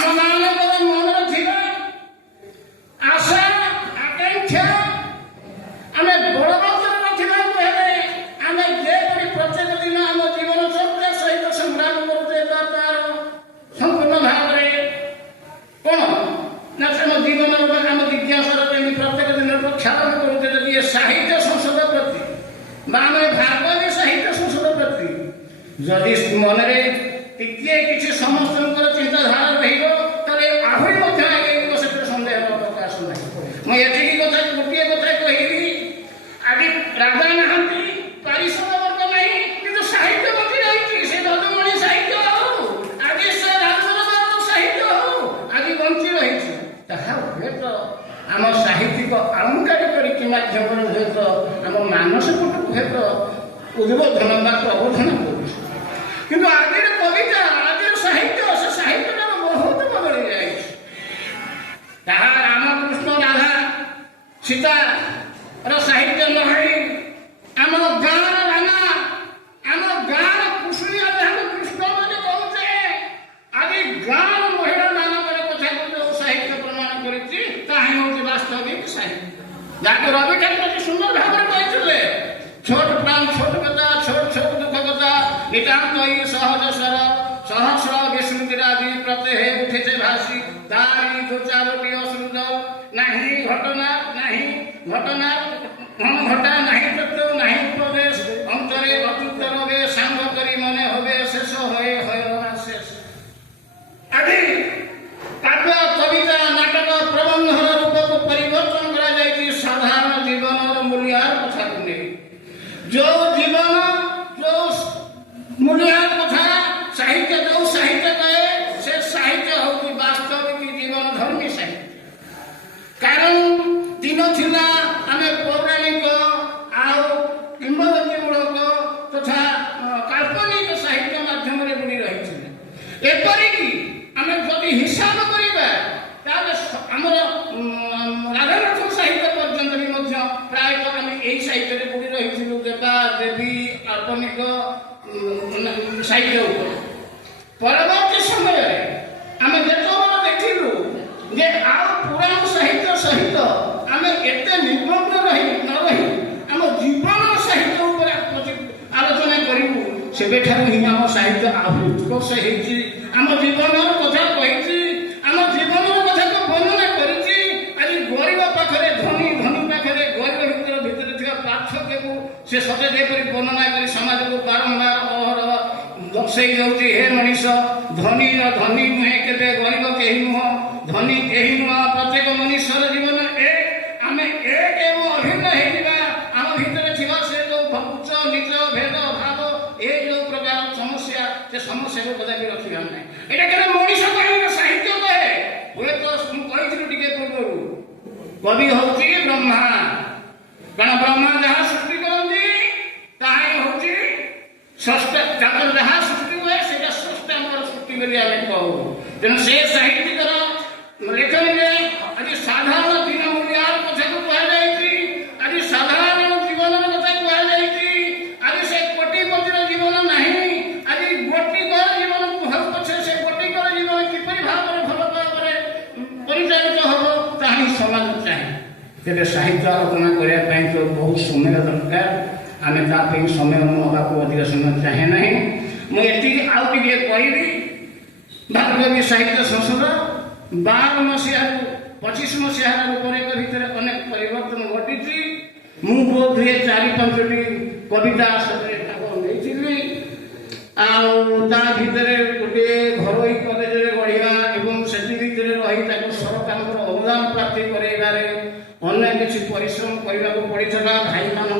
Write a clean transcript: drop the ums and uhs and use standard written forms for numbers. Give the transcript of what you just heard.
ଆମ ମାନଙ୍କର ମନରେ ଥିବା ଆଶା ଆକାଂକ୍ଷା ଆମେ ବଡ଼ ମାତ୍ରାରେ ରଖିବାକୁ ହେଲେ ଆମେ ଯେପରି ପ୍ରତ୍ୟେକ ଦିନ ଆମ ଜୀବନ ଚର୍ଚ୍ଚା ସହିତ ସଂଗ୍ରାମ କରୁଛେ ତାର ସମ୍ପୂର୍ଣ୍ଣ ଭାବରେ କ'ଣ ନା ଆମ ଜୀବନର ଆମ ଜିଜ୍ଞାସାର କେମିତି ପ୍ରତ୍ୟେକ ଦିନ ପ୍ରକ୍ଷାଳନ କରୁଛେ ଯଦି ଏ ସାହିତ୍ୟ ସଂସଦ ପ୍ରତି ବା ଆମେ ଭାଗବତୀ ସାହିତ୍ୟ ସଂସଦ ପ୍ରତି ଯଦି ମନରେ ଟିକେ କିଛି ସମସ୍ତଙ୍କର ଚିନ୍ତାଧାରା ରହିବ ତାହେଲେ ଆହୁରି ମଧ୍ୟ ଆଗେଇବ, ସେଥିରେ ସନ୍ଦେହର ପ୍ରକାଶ ନାହିଁ। ମୁଁ ଏତିକି କଥା ଗୋଟିଏ କଥା କହିବି, ଆଜି ରାଜା ନାହାନ୍ତି, ପାରିଷଦ ବର୍ଗ ନାହିଁ, କିନ୍ତୁ ସାହିତ୍ୟ ମନ୍ତ୍ରୀ ରହିଛି। ସେ ରଜମଣି ସାହିତ୍ୟ ହଉ, ଆଜି ସେ ରାଜଦରବାର ସାହିତ୍ୟ ହଉ, ଆଜି ବଞ୍ଚି ରହିଛି। ତାହା ହୁଏତ ଆମ ସାହିତ୍ୟିକ ଆଳଙ୍କାରିକ ରୀତି ମାଧ୍ୟମରେ ହୁଏତ ଆମ ମାନସପଟକୁ ହୁଏତ ଉଦ୍ବୋଧନ ବା ପ୍ରବୋଧନ କରୁଛି, କିନ୍ତୁ ଆଜିର କବିତା ଆଜିର ସାହିତ୍ୟ ସେ ସାହିତ୍ୟଟାର ବହୁତ ବଦଳି ଯାଇଛି। ତାହା ରାମକୃଷ୍ଣ ରାଧା ସୀତାର ସାହିତ୍ୟ ନହେଇ ଆମ ଗାଁର ରାମା ଆମ ଗାଁର କୁଶୁଳିଆ ଯାହାକୁ କୃଷ୍ଣ ବୋଲି କହୁଛେ ଆଜି ଗାଁର ମହିଳା ମାନଙ୍କର କଥାକୁ ଯେଉଁ ସାହିତ୍ୟ ପ୍ରମାଣ କରିଛି ତାହା ହେଉଛି ବାସ୍ତବିକ ସାହିତ୍ୟ, ଯାହାକୁ ରବି ଠାକୁର ସୁନ୍ଦର ଭାବରେ କହିଥିଲେ ছোট প্রাণ ছোট কথা ছোট ছোট দুঃখ কথা নিতান্ত সহজ সর সহস্র বিস্মৃতিরাদি প্রত্যহে উঠেছে ভাসি তারি দু চারটি অশ্রুত নাহি ঘটনা নাহি ঘটনা ঘটা নাহি তত্ত্ব নাহি উপদেশ অন্তরে অতুত্ত রবে সাঙ্গ করি মনে হবে শেষ হয়ে হয় না শেষ। আদি কাব্য কবিতা নাটক প্রবন্ধর রূপক পরিবর্তন করা যাইছে সাধারণ জীবনের মূল্যার কথাকে নেই। जो जीवन जो मूल्यहार कथा साहित्य जो साहित्य कहे से साहित्य हूँ वास्तविक जीवन धर्मी साहित्य, कारण दिन थिला आम पौराणिक किंवदंतीमूलक तथा काल्पनिक साहित्य माध्यम बुणी रही एपरिक आम जदि हिसाब करवा आमर राधानाथ साहित्य पर्यंत भी प्रायतः आम यही साहित्य बुणी रही देवा देवी काल्पनिक साहित्य परवर्ती समय आम जेतबेले देखिलु जे पुराण साहित्य सहित आम एत निर्भर न रही आम जीवन साहित्य आलोचना करूँ सेबे ही आम साहित्य आहरी उत्कर्ष होती आम जीवन कथा कही आम जीवन कथा को वर्णना करी आज गरीब पाखे धनी धनी पाखे गरीब भितर पार्थक्य को से सते जेपरी वर्णना कर समाज को बारंबार अहरह दर्शाई जाऊँगी हे मनीष धनी धनी नुहे के गरीब कहीं नुह धनी कहीं नुह प्रत्येक मनुष्यर जीवन एक आम एक एवं अभिन्न होगा आम भितर थिबा से जो उच्च नीच भेद भाव ये जो प्रकार समस्या से समस्या को कदापि रखा ना यहाँ के मनीष कहे साहित्य कहे हुए तो कही टे पूर्व कवि हूँ ब्रह्मा कारण ब्रह्मा जहाँ सृष्टि करती ताही हूँ स्रष्टा जहाँ सृष्टि हुए से स्रष्टा सृष्टि बोली आम कहू तेणु से साहित्यिकर लेखनी में आज साधारण दिन मूल्यार कथा को कहुई आज साधारण जीवन कथा कहुई आज से कोटिपतिर जीवन नहीं आज गोटिकर जीवन कहू पछे से गोटिकर जीवन किपरि भाव भल भाव परिचालित हम ताही समाज चाहे तेरे साहित्य आलोचना करने तो बहुत समय दरकार आम ताप समय मुझा अधिक समय चाहे ना मुझे आउ टे कहबी भागवती साहित्य संसद 12 मसीह 25 मसीह रूपरेख भितर अनेक परिवर्तन घटी मुझे 4-5टी कविता भाग नहीं भितर गोटे घरोई कलेज गढ़ा और से रही सरकार अवदान प्राप्ति कर अनेक किसी परिश्रम करने को पड़ा भाई मान